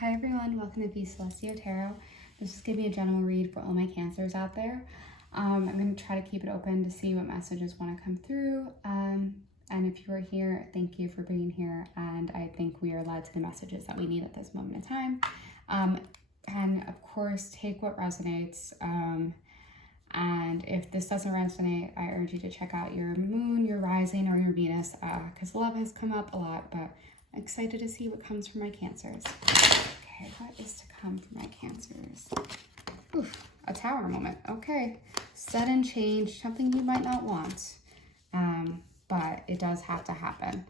Hi everyone, welcome to Be Celestio Tarot. This is going to be a general read for all my Cancers out there. I'm going to try to keep it open to see what messages want to come through. And if you are here, thank you for being here. And I think we are led to the messages that we need at this moment in time. And of course, take what resonates. And if this doesn't resonate, I urge you to check out your moon, your rising, or your Venus, because love has come up a lot, but I'm excited to see what comes from my Cancers. Okay, what is to come for my Cancers? Oof, a Tower moment. Okay, sudden change, something you might not want, but it does have to happen.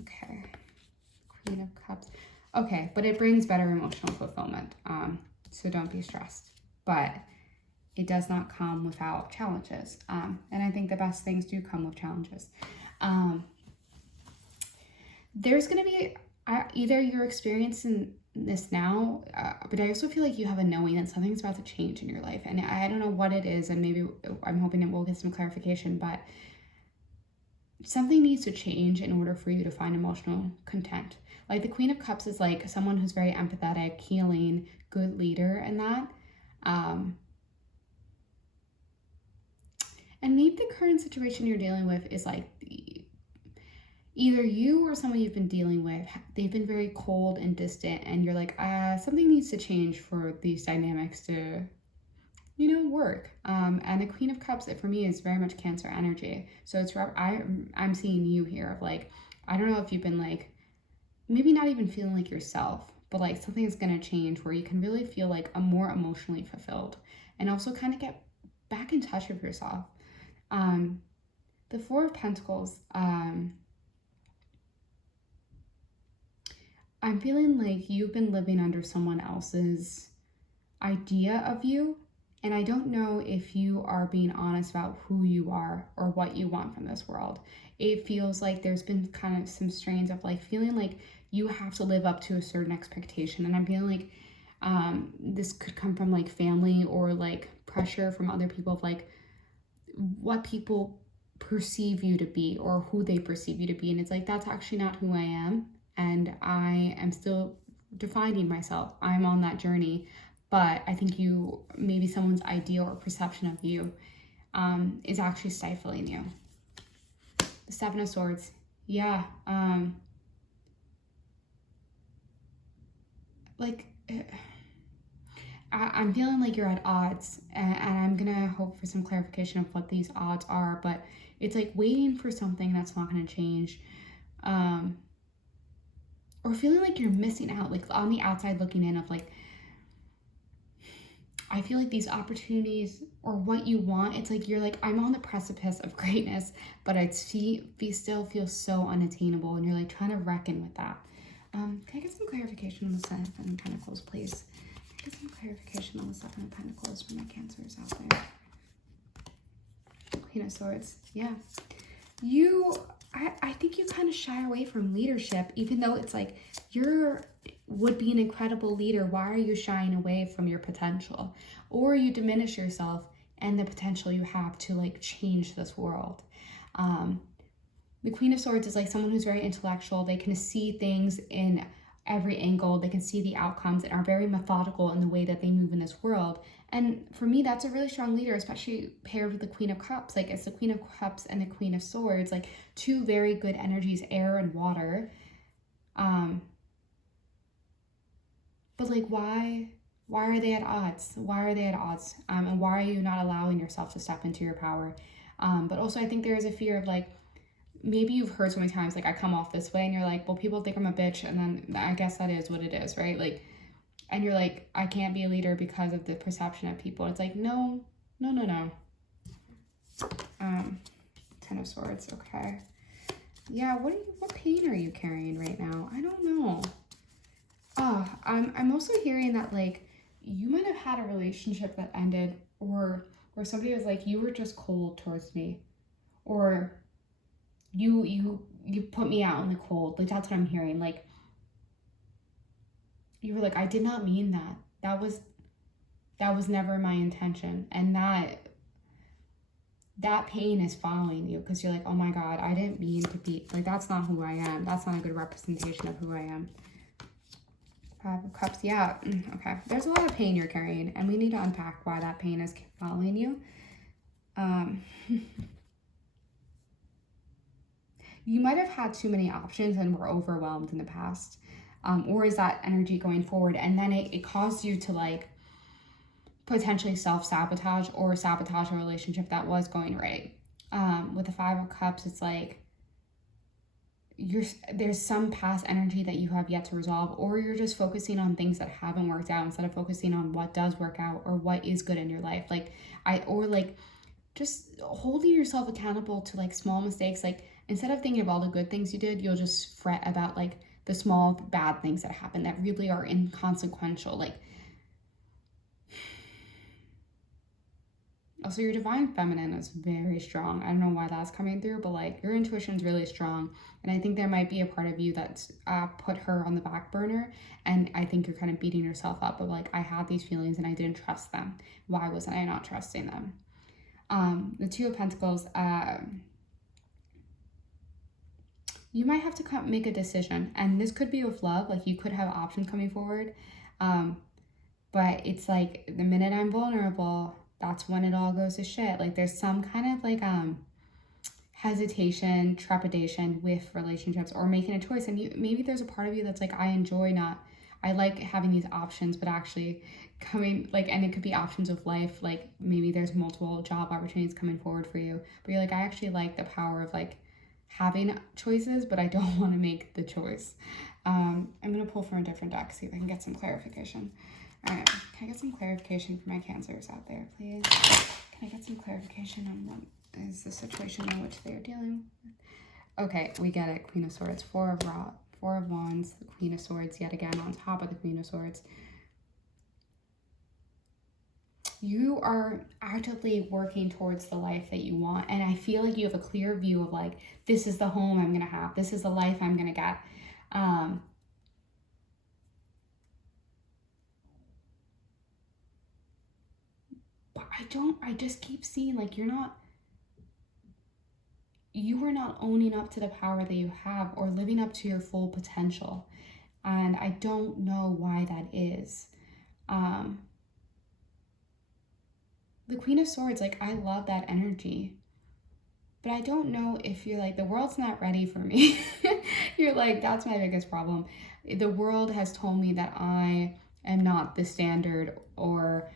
Okay, Queen of Cups. Okay, but it brings better emotional fulfillment, so don't be stressed. But it does not come without challenges, and I think the best things do come with challenges. There's going to be either you're experiencing this now, but I also feel like you have a knowing that something's about to change in your life. And I don't know what it is, and maybe I'm hoping that we'll get some clarification, but something needs to change in order for you to find emotional content. Like the Queen of Cups is like someone who's very empathetic, healing, good leader, and that. And maybe the current situation you're dealing with is like either you or someone you've been dealing with, they've been very cold and distant, and you're like, something needs to change for these dynamics to, work. And the Queen of Cups, for me, is very much Cancer energy. So it's I'm seeing you here of like, I don't know if you've been like, maybe not even feeling like yourself, but like something's going to change where you can really feel like a more emotionally fulfilled and also kind of get back in touch with yourself. The Four of Pentacles, I'm feeling like you've been living under someone else's idea of you, and I don't know if you are being honest about who you are or what you want from this world. It feels like there's been kind of some strains of like feeling like you have to live up to a certain expectation, and I'm feeling like this could come from like family or like pressure from other people of like what people perceive you to be or who they perceive you to be, and it's like that's actually not who I am. And I am still defining myself. I'm on that journey. But I think maybe someone's ideal or perception of you is actually stifling you. The Seven of Swords. Yeah. I'm feeling like you're at odds. And I'm going to hope for some clarification of what these odds are. But it's like waiting for something that's not going to change. Or feeling like you're missing out, like on the outside looking in of like, I feel like these opportunities or what you want, it's like you're like, I'm on the precipice of greatness, but still feel so unattainable, and you're like trying to reckon with that. Can I get some clarification on the Seven of Pentacles, please? Can I get some clarification on the Seven of Pentacles for my Cancers out there? Queen of Swords, yeah. I think you kind of shy away from leadership, even though it's like would be an incredible leader. Why are you shying away from your potential? Or you diminish yourself and the potential you have to like change this world. The Queen of Swords is like someone who's very intellectual. They can see things in every angle. They can see the outcomes and are very methodical in the way that they move in this world. And for me, that's a really strong leader, especially paired with the Queen of Cups. Like it's the Queen of Cups and the Queen of Swords, like two very good energies, air and water. But like, why are they at odds? Why are they at odds? And why are you not allowing yourself to step into your power? But also I think there is a fear of like, maybe you've heard so many times, like I come off this way and you're like, well, people think I'm a bitch. And then I guess that is what it is, right? Like, and you're like, I can't be a leader because of the perception of people. It's like, no. Ten of Swords, okay. Yeah, what pain are you carrying right now? I don't know. I'm also hearing that like you might have had a relationship that ended, or somebody was like, you were just cold towards me, or you put me out in the cold. Like that's what I'm hearing. Like you were like, I did not mean that. That was never my intention. And that pain is following you because you're like, oh my God, I didn't mean to be like, that's not who I am. That's not a good representation of who I am. Five of Cups. Yeah. Okay. There's a lot of pain you're carrying, and we need to unpack why that pain is following you. You might have had too many options and were overwhelmed in the past. Or is that energy going forward? And then it caused you to like potentially self-sabotage or sabotage a relationship that was going right. With the Five of Cups, it's like there's some past energy that you have yet to resolve, or you're just focusing on things that haven't worked out instead of focusing on what does work out or what is good in your life. Just holding yourself accountable to like small mistakes. Like instead of thinking of all the good things you did, you'll just fret about like the small bad things that happen that really are inconsequential. Like also, your divine feminine is very strong. I don't know why that's coming through, but like your intuition is really strong. And I think there might be a part of you that's put her on the back burner. And I think you're kind of beating yourself up. But like, I had these feelings and I didn't trust them. Why wasn't I not trusting them? The Two of Pentacles, you might have to make a decision. And this could be with love. Like you could have options coming forward. But it's like the minute I'm vulnerable, that's when it all goes to shit. Like there's some kind of like hesitation, trepidation with relationships or making a choice. And maybe there's a part of you that's like, I like having these options, but actually coming like, and it could be options of life. Like maybe there's multiple job opportunities coming forward for you, but you're like, I actually like the power of like having choices, but I don't want to make the choice. I'm going to pull from a different deck, see if I can get some clarification. All right, can I get some clarification for my Cancers out there, please? Can I get some clarification on what is the situation in which they are dealing with? Okay, we get it. Queen of Swords, Four of Wands, the Queen of Swords yet again on top of the Queen of Swords. You are actively working towards the life that you want, and I feel like you have a clear view of like, this is the home I'm going to have. This is the life I'm going to get. I just keep seeing like you are not owning up to the power that you have or living up to your full potential. And I don't know why that is. The Queen of Swords, like I love that energy, but I don't know if you're like, the world's not ready for me. You're like, that's my biggest problem. The world has told me that I am not the standard, or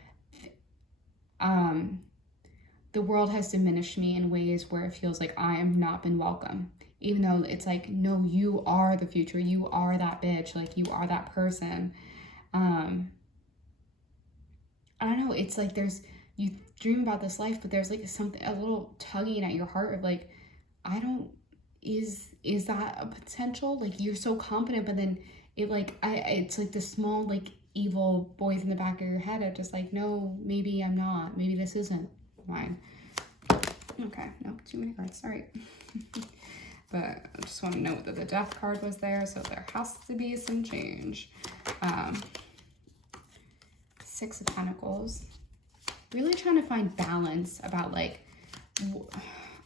the world has diminished me in ways where it feels like I am not been welcome, even though it's like, no, you are the future. You are that bitch. Like you are that person. I don't know. It's like you dream about this life, but there's like something, a little tugging at your heart of like, is that a potential? Like you're so confident, but then it's like the small, like evil voice in the back of your head of just like, no, maybe I'm not, maybe this isn't mine. Okay, no, too many cards, sorry. But I just want to note that the Death card was there, so there has to be some change. Six of Pentacles. Really trying to find balance about like,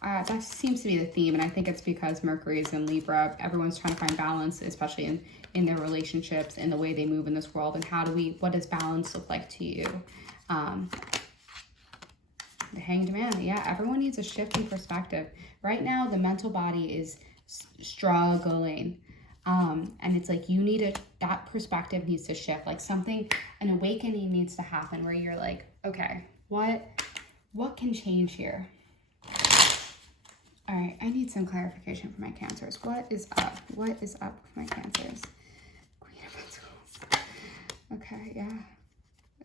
that seems to be the theme, and I think it's because Mercury is in Libra. Everyone's trying to find balance, especially in their relationships, in the way they move in this world, and what does balance look like to you? The Hanged Man, yeah, everyone needs a shift in perspective. Right now, the mental body is struggling, and it's like that perspective needs to shift. Like an awakening needs to happen where you're like, okay, what can change here? All right, I need some clarification for my Cancers. What is up? What is up with my Cancers? Queen of Pentacles. Okay, yeah.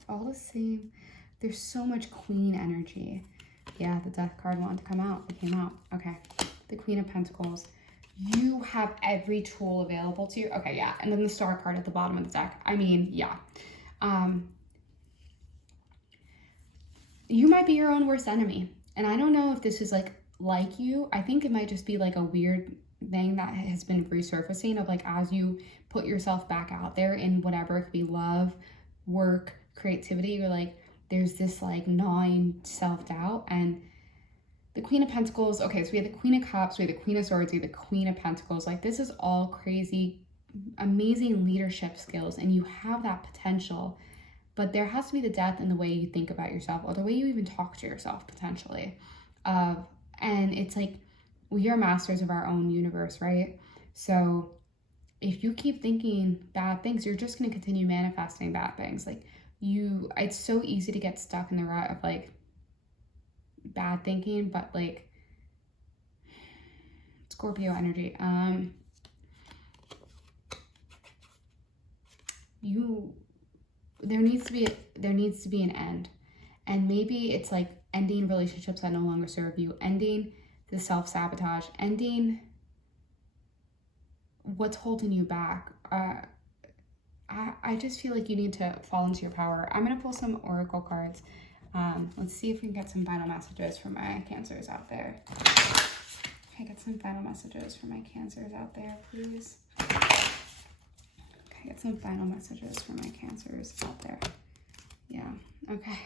All the same. There's so much Queen energy. Yeah, the Death card wanted to come out. It came out. Okay. The Queen of Pentacles. You have every tool available to you. Okay, yeah. And then the Star card at the bottom of the deck. I mean, yeah. You might be your own worst enemy. And I don't know if this is like you. I think it might just be like a weird thing that has been resurfacing of like, as you put yourself back out there in whatever, it could be love, work, creativity, you're like, there's this like gnawing self-doubt. And the Queen of Pentacles, okay, so we have the Queen of Cups, we have the Queen of Swords, we have the Queen of Pentacles. Like this is all crazy amazing leadership skills and you have that potential, but there has to be the depth in the way you think about yourself or the way you even talk to yourself potentially. And it's like, we are masters of our own universe, right? So if you keep thinking bad things, you're just going to continue manifesting bad things. Like it's so easy to get stuck in the rut of like bad thinking, but like Scorpio energy, there needs to be an end. And maybe it's like ending relationships that no longer serve you, ending the self-sabotage, ending what's holding you back. I just feel like you need to fall into your power. I'm going to pull some oracle cards. Let's see if we can get some final messages from my Cancers out there. Okay, get some final messages from my Cancers out there, please. Okay, get some final messages from my Cancers out there. Yeah, okay.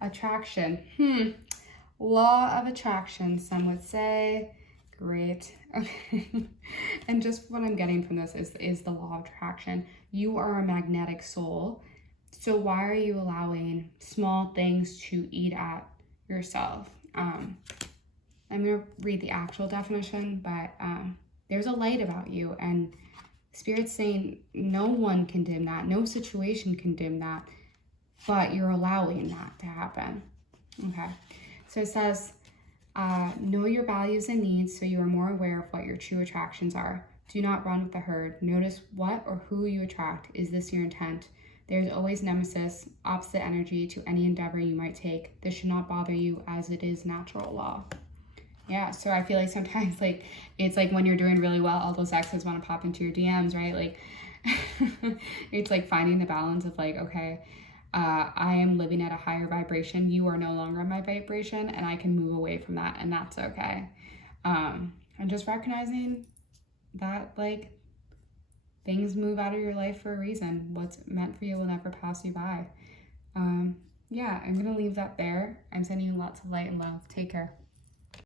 Attraction. Law of attraction, some would say. Great. Okay. And just what I'm getting from this is the law of attraction. You are a magnetic soul. So why are you allowing small things to eat at yourself? I'm going to read the actual definition, but there's a light about you, and Spirit's saying no one can dim that. No situation can dim that, but you're allowing that to happen. Okay. So it says, know your values and needs so you are more aware of what your true attractions are. Do not run with the herd. Notice what or who you attract. Is this your intent? There's always nemesis, opposite energy to any endeavor you might take. This should not bother you as it is natural law. Yeah, so I feel like sometimes like it's like when you're doing really well, all those exes want to pop into your DMs, right? Like it's like finding the balance of like, okay, I am living at a higher vibration. You are no longer in my vibration, and I can move away from that, and that's okay. And just recognizing that like things move out of your life for a reason. What's meant for you will never pass you by. Yeah, I'm gonna leave that there. I'm sending you lots of light and love. Take care.